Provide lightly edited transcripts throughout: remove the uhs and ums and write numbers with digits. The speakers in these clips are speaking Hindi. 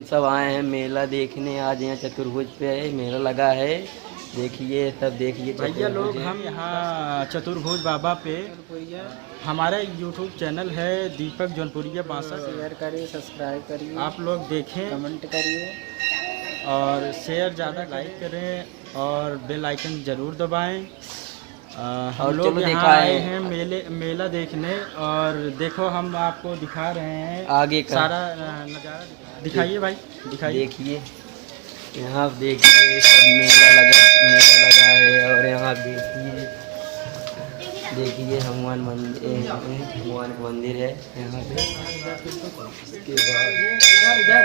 सब आए हैं मेला देखने। आज यहाँ चतुर्भुज पे मेला लगा है। देखिए सब देखिए भैया लोग, हम यहाँ चतुर्भुज बाबा पे हमारा यूट्यूब चैनल है दीपक जौनपुरिया 62। शेयर करिए, सब्सक्राइब करिए, आप लोग देखें, कमेंट करिए और शेयर ज़्यादा लाइक करें और बेल आइकन ज़रूर दबाएं। हम लोग यहाँ आए हैं मेला देखने, और देखो हम आपको दिखा रहे हैं आगे का सारा नज़ारा। दिखाइए भाई, दिखाइए। देखिए यहाँ देखिए सब मेला लगा है। और यहाँ देखिए हनुमान मंदिर, हनुमान का मंदिर है यहाँ पे। इसके बाद इधर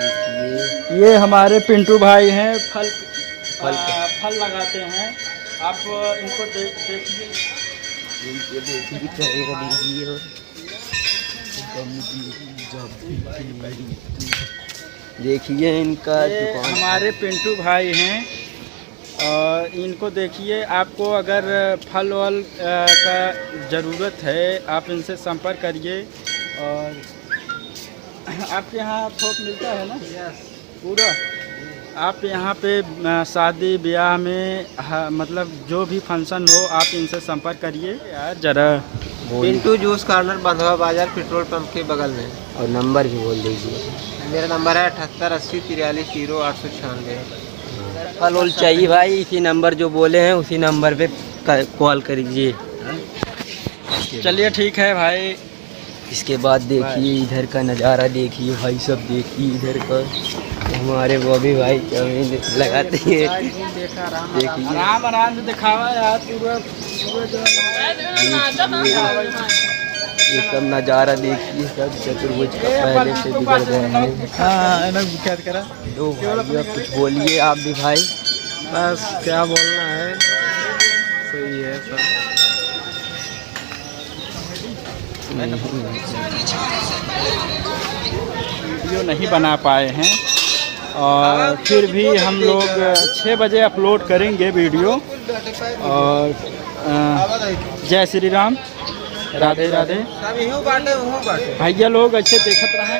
देखिए ये हमारे पिंटू भाई हैं, फल लगाते हैं। आप इनको देखिए। देखिए इनका दुकान। हमारे पिंटू भाई हैं, और इनको देखिए। आपको अगर फल वल का ज़रूरत है, आप इनसे संपर्क करिए। और आपके यहाँ थोक मिलता है ना? पूरा। आप यहाँ पे शादी ब्याह में मतलब जो भी फंक्शन हो, आप इनसे संपर्क करिए। यार जरा पिंटू जूस कॉर्नर, बंधवा बाजार, पेट्रोल पंप के बगल में। और नंबर भी बोल दीजिए। मेरा नंबर है 78 80 43 0896। फल वल चाहिए भाई, इसी नंबर जो बोले हैं उसी नंबर पे कॉल करिए। चलिए ठीक है भाई। इसके बाद देखिए इधर का नज़ारा देखिए भाई, सब देखिए इधर का। हमारे बॉबी भाई चाउमीन लगाते हैं। देखिए आराम आराम से दिखावा यार। पूरा ये सब नज़ारा देखिए। सब चतुर्भुज का पहले से बिगड़ गए हैं। करा दो भाई, अब कुछ बोलिए आप भी भाई। बस क्या बोलना है, सही है सब। वीडियो नहीं बना पाए हैं, और फिर भी हम लोग 6 बजे अपलोड करेंगे वीडियो। और जय श्री राम, राधे राधे। भैया लोग अच्छे देखत रहे।